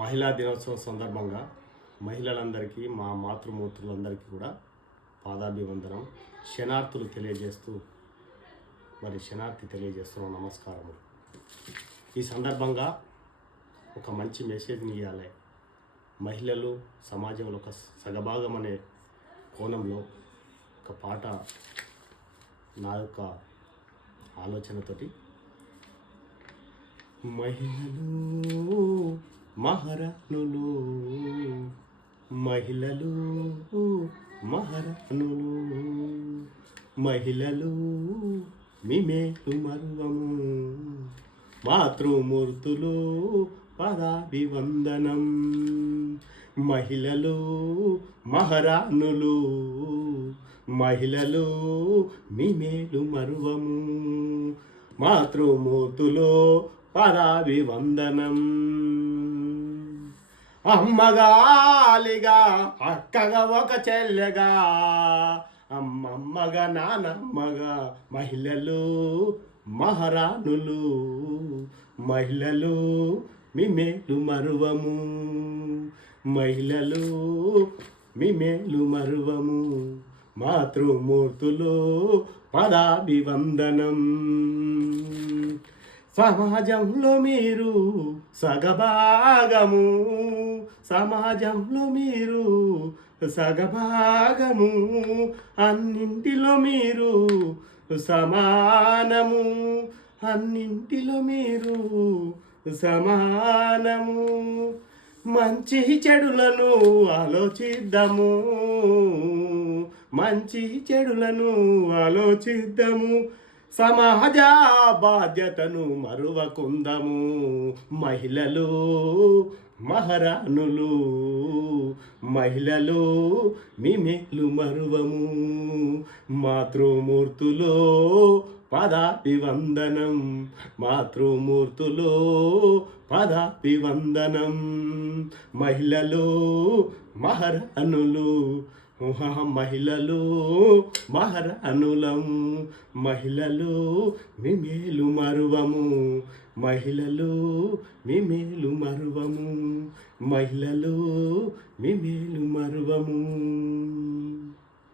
మహిళా దినోత్సవం సందర్భంగా మహిళలందరికీ మా మాతృమూర్తులందరికీ కూడా పాదాభివందనం శనార్థులు తెలియజేస్తూ తెలియజేస్తున్నాం. నమస్కారములు. ఈ సందర్భంగా ఒక మంచి మెసేజ్ని ఇవ్వాలి. మహిళలు సమాజంలో ఒక సగభాగం అనే కోణంలో ఒక పాట నా యొక్క ఆలోచనతోటి మహిళలు మహారాణులు మహిళలు మహారాణులు మహిళలు మిమేలు మరువము మాతృమూర్తులు పదాభివందనం. మహిళలు మహారాణులు మహిళలు మిమేలు మరువము మాతృమూర్తులు పదాభివందనం. అమ్మగాలిగా అక్కగా ఒక చెల్లెగా అమ్మమ్మగా నానమ్మగా మహిళలు మహారాణులు మహిళలు మిమేలు మరువము మహిళలు మిమేలు మరువము మాతృమూర్తులు పదాభివందనం. సమాజంలో మీరు సగభాగము సమాజంలో మీరు సగభాగము అన్నింటిలో మీరు సమానము అన్నింటిలో మీరు సమానము. మంచి చెడులను ఆలోచిద్దాము మంచి చెడులను ఆలోచిద్దాము సమాజ బాధ్యతను మరువకుందము. మహిళలు మహారాణులు మహిళలు మిమేలు మరువము మాతృమూర్తులు పదాభివందనం మాతృమూర్తులు పదాభివందనం. మహిళలు మహారాణులు మహిళలు మహారాణులం మహిళలు మిమేలు మరువము మహిళలు మిమేలు మరువము మహిళలు మిమేలు మరువము.